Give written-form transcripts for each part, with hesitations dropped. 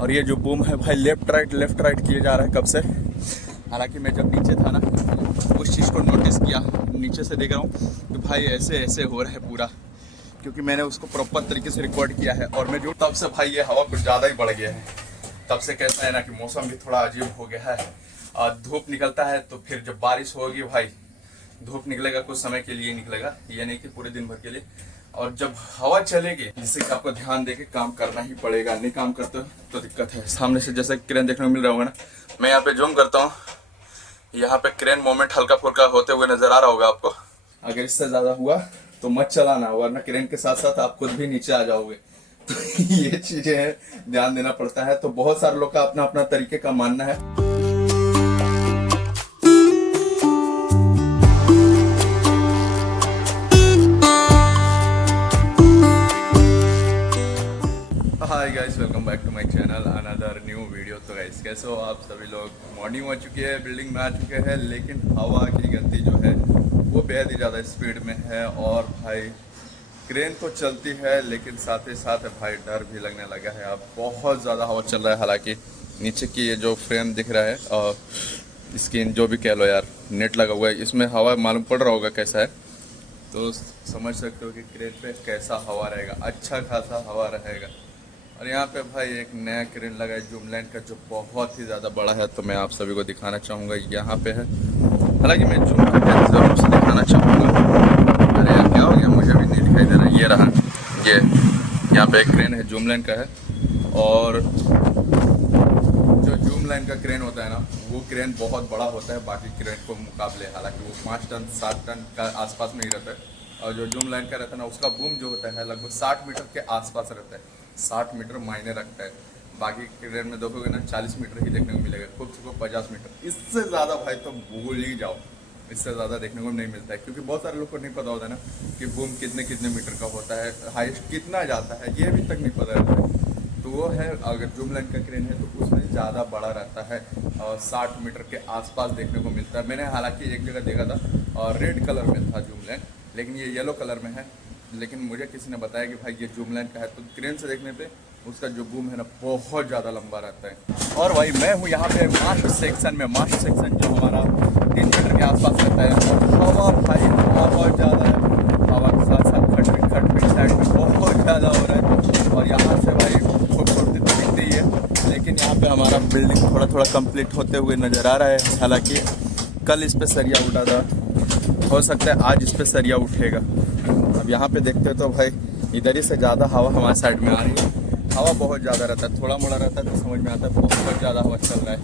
और ये जो बूम है भाई लेफ्ट राइट किए जा रहा है कब से। हालांकि मैं जब नीचे था ना उस चीज़ को नोटिस किया, नीचे से देख रहा हूँ कि भाई ऐसे ऐसे हो रहा है पूरा, क्योंकि मैंने उसको प्रॉपर तरीके से रिकॉर्ड किया है। और मैं जो तब से भाई ये हवा कुछ ज़्यादा ही बढ़ गया है। तब से कैसा है ना कि मौसम भी थोड़ा अजीब हो गया है। धूप निकलता है तो फिर जब बारिश होगी भाई, धूप निकलेगा कुछ समय के लिए निकलेगा, ये नहीं कि पूरे दिन भर के लिए। और जब हवा चलेगी जिससे कि आपको ध्यान देके काम करना ही पड़ेगा, नहीं काम करते तो दिक्कत है। सामने से जैसे क्रेन देखने को मिल रहा होगा ना, मैं यहाँ पे जूम करता हूँ, यहाँ पे क्रेन मोमेंट हल्का फुल्का होते हुए नजर आ रहा होगा आपको। अगर इससे ज्यादा हुआ तो मत चलाना, वरना क्रेन के साथ साथ आप खुद भी नीचे आ जाओगे। तो ये चीजें हैं, ध्यान देना पड़ता है। तो बहुत सारे लोग का अपना अपना तरीके का मानना है। Hi guys, welcome back to my channel, another new video. तो गाइस कैसे हो आप सभी लोग। मॉर्निंग हो चुकी है, बिल्डिंग में आ चुके हैं, लेकिन हवा की गति जो है वो बेहद ही ज़्यादा स्पीड में है। और भाई क्रेन तो चलती है, लेकिन साथ ही साथ भाई डर भी लगने लगा है। अब बहुत ज़्यादा हवा चल रहा है। हालांकि नीचे की ये जो फ्रेम दिख रहा है और स्क्रीन जो भी कह लो यार, नेट लगा हुआ है, इसमें हवा मालूम पड़ रहा होगा कैसा है, तो समझ सकते हो कि क्रेन पे कैसा हवा रहेगा। अच्छा खासा हवा रहेगा। और यहाँ पे भाई एक नया क्रेन लगा है जूमलैंड का, जो बहुत ही ज़्यादा बड़ा है। तो मैं आप सभी को दिखाना चाहूँगा, यहाँ पे है। हालांकि मैं जूम करके ज़रूर से दिखाना चाहूँगा। अरे यार क्या हो गया, मुझे अभी नहीं दिखाई दे रहा। ये रहा, ये यहाँ पे एक क्रेन है जूमलैंड का है। और जो जूमलैंड का क्रेन होता है ना, वो क्रेन बहुत बड़ा होता है बाकी क्रेन को मुकाबले। हालांकि वो 5 टन 7 टन का आसपास में ही रहता है। और जो जूमलैंड का रहता है ना, उसका बूम जो होता है लगभग 60 मीटर के आसपास रहता है। 60 मीटर मायने रखता है। बाकी क्रेन में देखोगे ना 40 मीटर ही देखने को मिलेगा, खूब से खूब 50 मीटर। इससे ज़्यादा भाई तो भूल ही जाओ, इससे ज़्यादा देखने को नहीं मिलता है। क्योंकि बहुत सारे लोग को नहीं पता होता है ना कि बूम कितने कितने मीटर का होता है, हाइस्ट कितना जाता है, ये अभी तक नहीं पता रहता है। तो वो है, अगर जूमलैंड का क्रेन है तो उसमें ज़्यादा बड़ा रहता है और 60 मीटर के आसपास देखने को मिलता है। मैंने हालांकि एक जगह देखा था और रेड कलर में था जूमलैंड, लेकिन ये येलो कलर में है। लेकिन मुझे किसी ने बताया कि भाई ये जूमलैंड का है। तो क्रेन से देखने पे उसका जो बूम है ना बहुत ज़्यादा लंबा रहता है। और भाई मैं हूँ यहाँ पे मास्ट सेक्शन में। मास्ट सेक्शन जो हमारा 3 मीटर के आसपास रहता है। और हवा भाई बहुत ज़्यादा है, हवा के साथ साथ खटपिट साइड में बहुत ज़्यादा हो रहा है। और यहाँ से भाई खूबसूरती तो दिखती ही है, लेकिन यहाँ पे हमारा बिल्डिंग थोड़ा थोड़ा कंप्लीट होते हुए नज़र आ रहा है। हालांकि कल इस पर सरिया उठा था, हो सकता है आज इस पर सरिया उठेगा। अब यहाँ पे देखते हो तो भाई इधर ही से ज़्यादा हवा हमारे साइड में आ रही है। हवा बहुत ज़्यादा रहता है, थोड़ा मोड़ा रहता है तो समझ में आता है बहुत ज़्यादा हवा चल रहा है।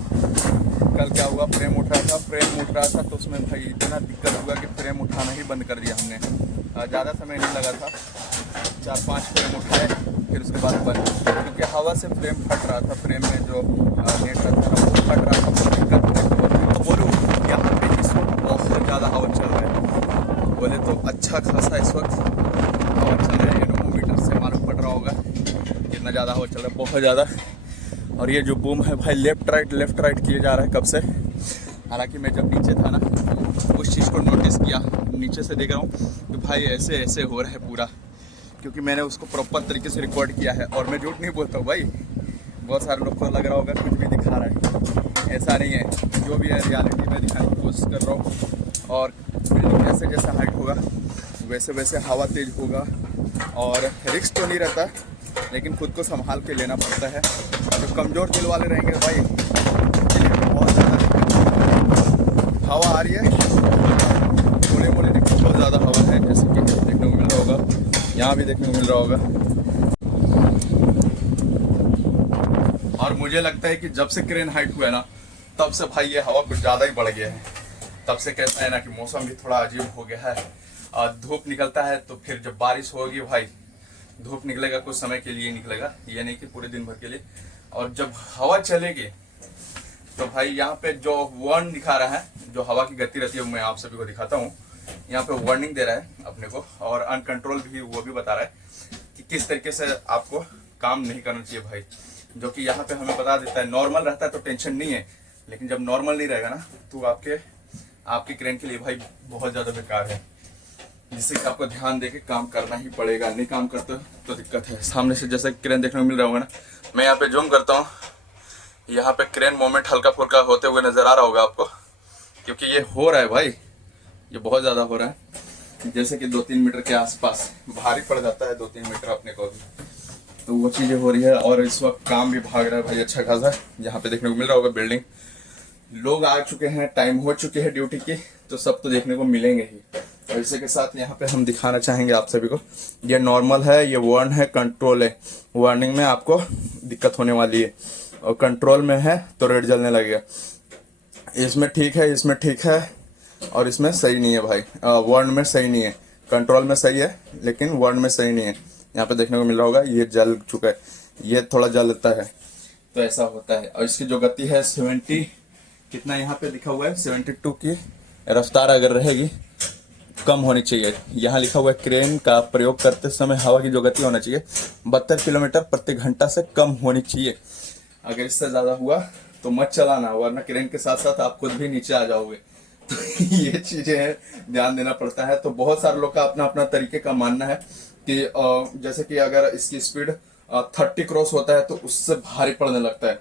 कल क्या हुआ, फ्रेम उठ रहा था तो उसमें भाई इतना दिक्कत हुआ कि फ्रेम उठाना ही बंद कर दिया हमने। ज़्यादा समय नहीं लगा था, 4-5 फ्रेम उठाए, फिर उसके बाद बंद, क्योंकि हवा से फ्रेम फट रहा था। फ्रेम में जो नेट रहता था वो फट रहा था, बहुत दिक्कत। तो बोलो यहाँ पे इस वक्त बहुत ज़्यादा हवा चल रहा है। बोले तो अच्छा खासा इस वक्त हवा चल रहा है। एनोमीटर से मालूम पड़ रहा होगा कितना ज़्यादा हवा चल रहा है, बहुत ज़्यादा। और ये जो बूम है भाई लेफ्ट राइट किए जा रहा है कब से। हालांकि मैं जब नीचे था ना उस चीज़ को नोटिस किया, नीचे से देख रहा हूँ कि भाई ऐसे ऐसे हो रहा है पूरा, क्योंकि मैंने उसको प्रॉपर तरीके से रिकॉर्ड किया है। और मैं झूठ नहीं बोलता हूँ भाई, बहुत सारे लोग को लग रहा होगा कुछ भी दिखा रहा है, ऐसा नहीं है। जो भी है रियलिटी में दिखाने की कोशिश कर रहा हूँ। और बिल्डिंग जैसे जैसे हाइट होगा वैसे वैसे हवा तेज होगा। और रिस्क तो नहीं रहता, लेकिन खुद को संभाल के लेना पड़ता है। जो कमज़ोर दिल वाले रहेंगे भाई, बहुत ज़्यादा हवा आ रही है, मोड़े मोड़े देखिए बहुत ज़्यादा हवा है, जैसे कि देखने को मिल रहा होगा, यहाँ भी देखने को मिल रहा होगा। और मुझे लगता है कि जब से क्रेन हाइट हुआ है ना, तब से भाई ये हवा कुछ ज़्यादा ही बढ़ गया है। तब से कैसा है ना कि मौसम भी थोड़ा अजीब हो गया है। धूप निकलता है तो फिर जब बारिश होगी भाई, धूप निकलेगा कुछ समय के लिए निकलेगा, ये नहीं कि पूरे दिन भर के लिए। और जब हवा चलेगी तो भाई यहाँ पे जो वार्न दिखा रहा है, जो हवा की गति रहती है, मैं आप सभी को दिखाता हूँ। यहाँ पे वार्निंग दे रहा है अपने को, और अनकंट्रोल भी वो भी बता रहा है कि किस तरीके से आपको काम नहीं करना चाहिए भाई। जो कि यहाँ पे हमें बता देता है। नॉर्मल रहता है तो टेंशन नहीं है, लेकिन जब नॉर्मल नहीं रहेगा ना तो आपकी क्रेन के लिए भाई बहुत ज़्यादा बेकार है, जिससे कि आपको ध्यान देके काम करना ही पड़ेगा। नहीं काम करते तो दिक्कत है। सामने से जैसे क्रेन देखने को मिल रहा होगा ना, मैं यहाँ पे जूम करता हूँ, यहाँ पे क्रेन मोमेंट हल्का फुल्का होते हुए नजर आ रहा होगा आपको, क्योंकि ये हो रहा है भाई, ये बहुत ज्यादा हो रहा है। जैसे कि 2-3 मीटर के आसपास भारी पड़ जाता है, 2-3 मीटर अपने को भी, तो वो चीजें हो रही है। और इस वक्त काम भी भाग रहा है भाई अच्छा खासा। यहाँ पे देखने को मिल रहा होगा बिल्डिंग, लोग आ चुके हैं, टाइम हो चुके हैं ड्यूटी की, तो सब तो देखने को मिलेंगे ही। और इसी के साथ यहाँ पे हम दिखाना चाहेंगे आप सभी को, ये नॉर्मल है, ये वार्न है, कंट्रोल है। वार्निंग में आपको दिक्कत होने वाली है, और कंट्रोल में है तो रेड जलने लगेगा। इसमें ठीक है, इसमें ठीक है, और इसमें सही नहीं है भाई। वार्न में सही नहीं है, कंट्रोल में सही है, लेकिन वार्न में सही नहीं है। यहाँ पे देखने को मिल रहा होगा ये जल चुका है, ये थोड़ा जलता है, तो ऐसा होता है। और इसकी जो गति है 70 कितना यहाँ पे लिखा हुआ है 72 की रफ्तार अगर रहेगी, कम होनी चाहिए। यहाँ लिखा हुआ है क्रेन का प्रयोग करते समय हवा की जो गति होना चाहिए 72 किलोमीटर प्रति घंटा से कम होनी चाहिए। अगर इससे ज्यादा हुआ तो मत चलाना, वरना क्रेन के साथ साथ आप खुद भी नीचे आ जाओगे। तो ये चीजें हैं, ध्यान देना पड़ता है। तो बहुत सारे लोग का अपना अपना तरीके का मानना है कि जैसे कि अगर इसकी स्पीड 30 क्रॉस होता है तो उससे भारी पड़ने लगता है,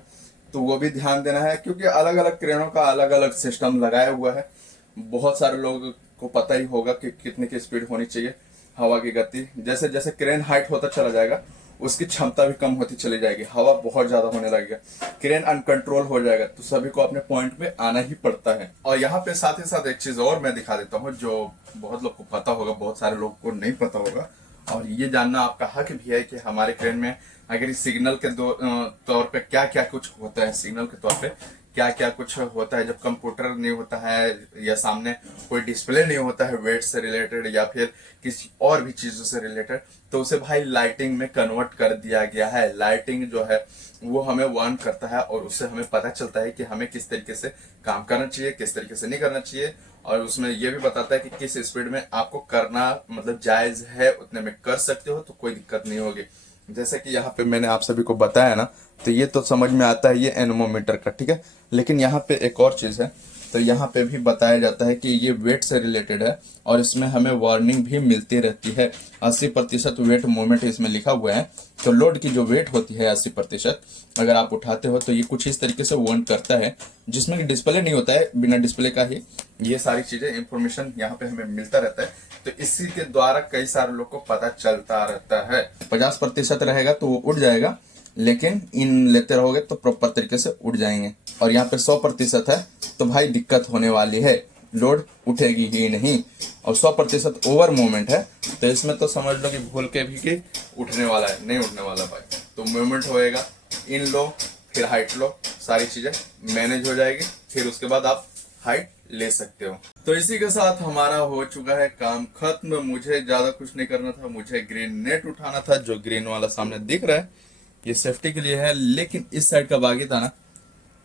तो वो भी ध्यान देना है, क्योंकि अलग अलग क्रेनों का अलग अलग सिस्टम लगाया हुआ है। बहुत सारे लोग को पता ही होगा कि कितने की स्पीड होनी चाहिए हवा की गति। जैसे जैसे क्रेन हाइट होता चला जाएगा, उसकी क्षमता भी कम होती चली जाएगी, हवा बहुत ज्यादा होने लगेगा, क्रेन अनकंट्रोल हो जाएगा। तो सभी को अपने पॉइंट पे आना ही पड़ता है। और यहाँ पे साथ ही साथ एक चीज और मैं दिखा देता हूँ, जो बहुत लोग को पता होगा, बहुत सारे लोग को नहीं पता होगा, और ये जानना आपका हक भी है कि हमारे क्रेन में अगर इस सिग्नल के तौर पे क्या क्या कुछ होता है, सिग्नल के तौर पे क्या क्या कुछ होता है जब कंप्यूटर नहीं होता है या सामने कोई डिस्प्ले नहीं होता है वेट से रिलेटेड या फिर किसी और भी चीजों से रिलेटेड, तो उसे भाई लाइटिंग में कन्वर्ट कर दिया गया है। लाइटिंग जो है वो हमें वार्न करता है, और उससे हमें पता चलता है कि हमें किस तरीके से काम करना चाहिए, किस तरीके से नहीं करना चाहिए। और उसमें ये भी बताता है कि किस स्पीड में आपको करना मतलब जायज है, उतने में कर सकते हो तो कोई दिक्कत नहीं होगी। जैसे कि यहाँ पे मैंने आप सभी को बताया ना, तो ये तो समझ में आता है ये एनेमोमीटर का, ठीक है। लेकिन यहाँ पे एक और चीज है, तो यहाँ पे भी बताया जाता है कि ये वेट से रिलेटेड है, और इसमें हमें वार्निंग भी मिलती रहती है। 80% वेट मूवमेंट इसमें लिखा हुआ है, तो लोड की जो वेट होती है 80% अगर आप उठाते हो तो ये कुछ इस तरीके से वार्न करता है, जिसमें कि डिस्प्ले नहीं होता है, बिना डिस्प्ले का ही ये सारी चीजें इंफॉर्मेशन यहाँ पे हमें मिलता रहता है। तो इसी के द्वारा कई सारे लोग को पता चलता रहता है। 50% रहेगा तो वो उड़ जाएगा, लेकिन इन लेते रहोगे तो प्रॉपर तरीके से उड़ जाएंगे। और यहाँ पे 100% है तो भाई दिक्कत होने वाली है, लोड उठेगी ही नहीं। और 100% ओवर मूवमेंट है, तो इसमें तो समझ लो कि भूल के भी कि उठने वाला है, नहीं उठने वाला भाई। तो मूवमेंट होएगा, इन लो फिर हाइट लो, सारी चीजें मैनेज हो जाएगी, फिर उसके बाद आप हाइट ले सकते हो। तो इसी के साथ हमारा हो चुका है काम खत्म। मुझे ज्यादा कुछ नहीं करना था, मुझे ग्रीन नेट उठाना था, जो ग्रीन वाला सामने दिख रहा है ये सेफ्टी के लिए है, लेकिन इस साइड का बागी था ना,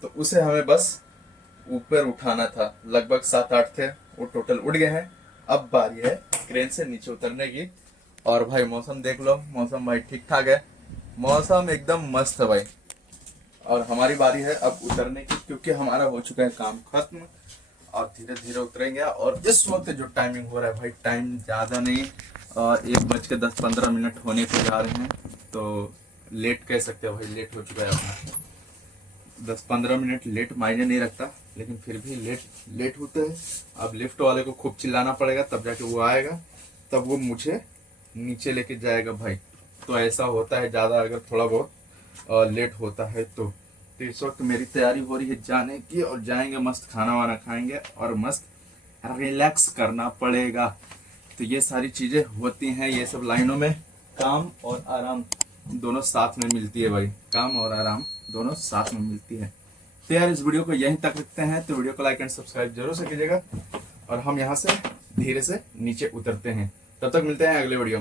तो उसे हमें बस ऊपर उठाना था। लगभग 7-8 थे, वो टोटल उड़ गए हैं। अब बारी है क्रेन से नीचे उतरने की। और भाई मौसम देख लो, मौसम भाई ठीक ठाक है, मौसम एकदम मस्त है भाई। और हमारी बारी है अब उतरने की, क्योंकि हमारा हो चुका है काम खत्म, और धीरे धीरे उतरेंगे। और इस वक्त जो टाइमिंग हो रहा है भाई, टाइम ज्यादा नहीं, 1:10-15 होने को जा रहे हैं, तो लेट कह सकते हो भाई, लेट हो चुका है अपना। 10-15 मिनट लेट मायने नहीं रखता, लेकिन फिर भी लेट होते हैं। अब लिफ्ट वाले को खूब चिल्लाना पड़ेगा, तब जाके वो आएगा, तब वो मुझे नीचे लेके जाएगा भाई। तो ऐसा होता है ज्यादा अगर थोड़ा बहुत लेट होता है तो इस वक्त मेरी तैयारी हो रही है जाने की, और जाएंगे मस्त खाना वाना खाएंगे और मस्त रिलैक्स करना पड़ेगा। तो ये सारी चीजें होती हैं, ये सब लाइनों में काम और आराम दोनों साथ में मिलती है भाई, काम और आराम दोनों साथ में मिलती है। तो यार इस वीडियो को यहीं तक रखते हैं, तो वीडियो को लाइक एंड सब्सक्राइब जरूर से कीजिएगा, और हम यहाँ से धीरे से नीचे उतरते हैं। तब तक मिलते हैं अगले वीडियो में।